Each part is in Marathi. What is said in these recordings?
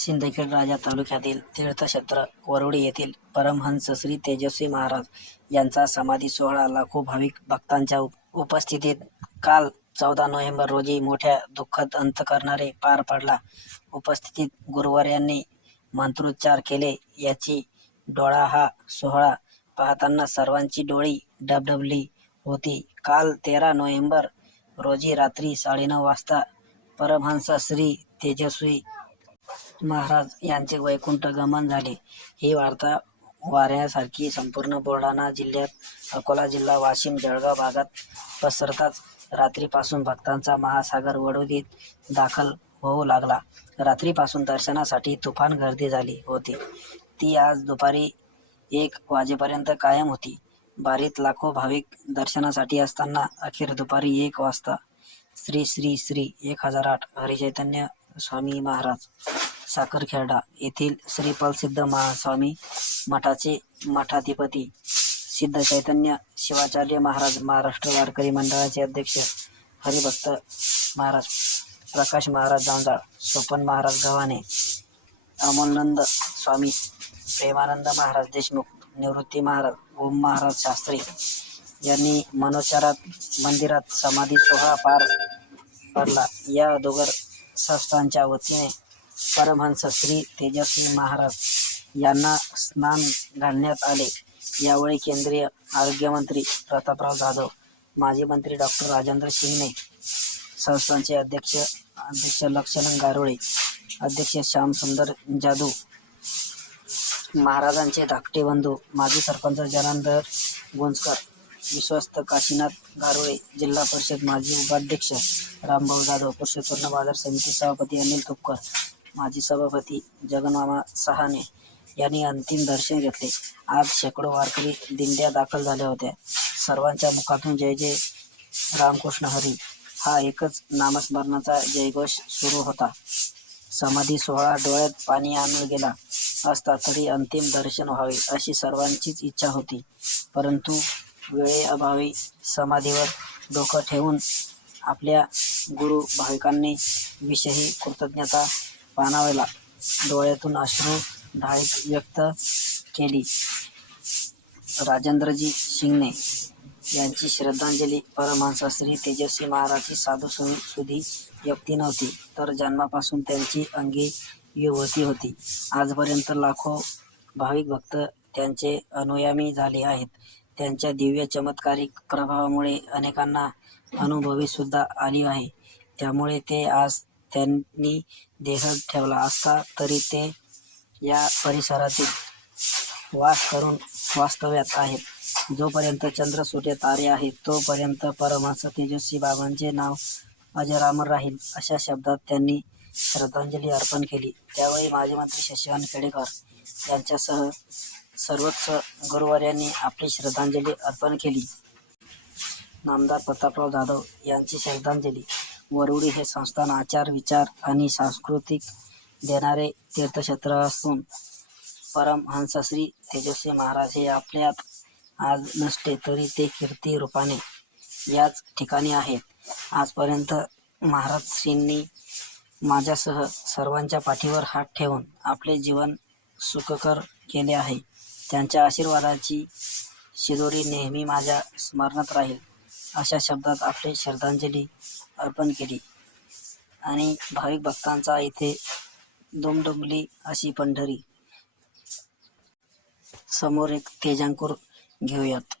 सिंदखेड राजा तालुक्यातील तीर्थक्षेत्र वरुडी येथील परमहंस श्री तेजस्वी महाराज यांचा समाधी सोहळा लाखो भाविक भक्तांच्या उपस्थितीत काल 14 नोव्हेंबर रोजी मोठ्या दुःखद अंतकरणाने पार पडला. उपस्थित गुरुवर्यांनी मंत्रोच्चार केले. याची डोळा हा सोहळा पाहताना सर्वांची डोळी डबडबली होती. काल 13 नोव्हेंबर रोजी रात्री 9:30 वाजता परमहंस श्री तेजस्वी महाराज यांचे वैकुंठ गमन झाले. ही वार्ता वाऱ्यासारखी संपूर्ण बुलढाणा जिल्ह्यात, अकोला जिल्हा, वाशिम, जळगाव भागात पसरताच रात्रीपासून भक्तांचा महासागर वडोदीत दाखल होऊ लागला. रात्रीपासून दर्शनासाठी तुफान गर्दी झाली होती. ती आज दुपारी 1 वाजेपर्यंत कायम होती. बारीत लाखो भाविक दर्शनासाठी असताना अखेर दुपारी 1 वाजता श्री श्री श्री 1008 हरिचैतन्य स्वामी महाराज साखरखेर्डा येथील श्रीफलसिद्ध महास्वामी मठाचे मठाधिपती सिद्ध चैतन्य शिवाचार्य महाराज, महाराष्ट्र वारकरी मंडळाचे अध्यक्ष हरिभक्त महाराज प्रकाश महाराज जांजाळ, सोपन महाराज गव्हाणे, अमोलनंद स्वामी, प्रेमानंद महाराज देशमुख, निवृत्ती महाराज, ओम महाराज शास्त्री यांनी मनोचारात मंदिरात समाधी सोहळा पार पडला. या अगोदर संस्थांच्या वतीने परमहंस श्री तेजस्वी महाराज यांना स्नान घालण्यात आले. यावेळी केंद्रीय आरोग्यमंत्री प्रतापराव जाधव, माजी मंत्री डॉक्टर राजेंद्र शिंगणे, संस्थांचे अध्यक्ष लक्ष्मण गारोळे, अध्यक्ष श्यामसुंदर जाधव, महाराजांचे धाकटे बंधू माजी सरपंच जनार्दन गुंजकर, विश्वस्त काशीनाथ गारोळे, जिल्हा परिषद माजी उपाध्यक्ष रामभाऊ जाधव, पुरुषोत्तम बाजार समिती सभापती अनिल तुपकर, माजी सभापती जगन्मामा सहाने यांनी अंतिम दर्शन घेतले. आज शेकडो वारकरी दिंड्या दाखल झाल्या होत्या. सर्वांच्या मुखातून जय जय रामकृष्ण हरी हा एकच नामस्मरणाचा जयघोष सुरू होता. समाधी सोहळा डोळ्यात पाणी आणून गेला असता तरी अंतिम दर्शन व्हावे अशी सर्वांचीच इच्छा होती. परंतु वेळेअभावी समाधीवर डोकं ठेवून आपल्या गुरु भाविकांनी विषयी कृतज्ञता पाणावला. डोळ्यातून अश्रू ढाळीत व्यक्त केली. राजेंद्रजी शिंगणे यांची श्रद्धांजली. परमहंस श्री तेजस्वी महाराज ही साधुसुधी व्यक्ती नव्हती, तर जन्मापासून त्यांची अंगी विभूती होती. आजपर्यंत लाखो भाविक भक्त त्यांचे अनुयायी झाले आहेत. त्यांच्या दिव्य चमत्कारिक प्रभावामुळे अनेकांना अनुभवी सुद्धा आली आहे. त्यामुळे ते आज त्यांनी देह ठेवला असता तरी ते या परिसरातील वास करून वास्तव्यात आहेत. जोपर्यंत चंद्र सूर्य तारे आहेत तोपर्यंत परमहंस तेजस्वी बाबांचे नाव अजरामर राहील अशा शब्दात त्यांनी श्रद्धांजली अर्पण केली. त्यावेळी माजी मंत्री शशिकांत खेडेकर यांच्यासह सर्वच गुरुवर्यांनी आपली श्रद्धांजली अर्पण केली. नामदार प्रतापराव जाधव यांची श्रद्धांजली. वरुडी हे संस्थान आचार, विचार आणि संस्कृतिक देणारे तीर्थक्षेत्र असून परमहंस श्री तेजस्वी महाराज हे आपल्यात आज नसते तरी ते कीर्ती रूपाने याच ठिकाणी आहेत. आजपर्यंत महाराजश्रींनी माझ्यासह सर्वांच्या पाठीवर हात ठेवून आपले जीवन सुखकर केले आहे. त्यांच्या आशीर्वादाची शिदोरी नेहमी माझ्या स्मरणात राहील अशा शब्दात आपली श्रद्धांजली अर्पण केली. आणि भाविक भक्तांचा इथे दुमदुमली अशी पंढरी. समोर एक तेजांकुर घेऊयात.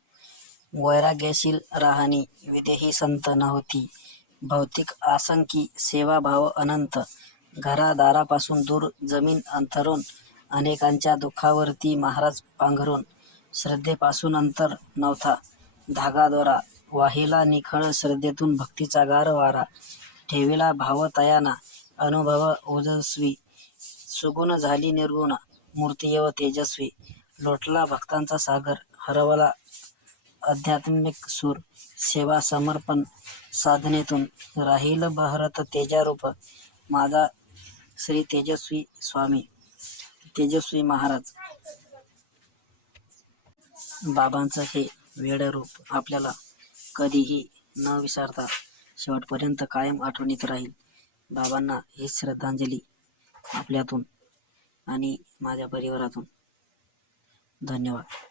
वैराग्यशील राहणी विदेही संत नव्हती, भौतिक आसंकी सेवाभाव अनंत. घरादारापासून दूर जमीन अंतरून अनेकांच्या दुःखावरती महाराज पांघरून. श्रद्धेपासून अंतर नव्हता धागा दोरा, वाहिला निखळ श्रद्धेतून भक्तीचा गार वारा. ठेविला भाव तयाना अनुभव ओजस्वी, सुगुण झाली निर्गुण मूर्तियव तेजस्वी. लोटला भक्तांचा सागर, हरवला आध्यात्मिक सूर. सेवा समर्पण साधनेतून राहील बहरत तेजारूप. माझा श्री तेजस्वी स्वामी तेजस्वी महाराज बाबांचं हे वेडरूप आपल्याला कधीही न विसरता शेवटपर्यंत कायम आठवणीत राहील. बाबांना ही श्रद्धांजली आपल्यातून. आणि माझ्या परिवारातून धन्यवाद.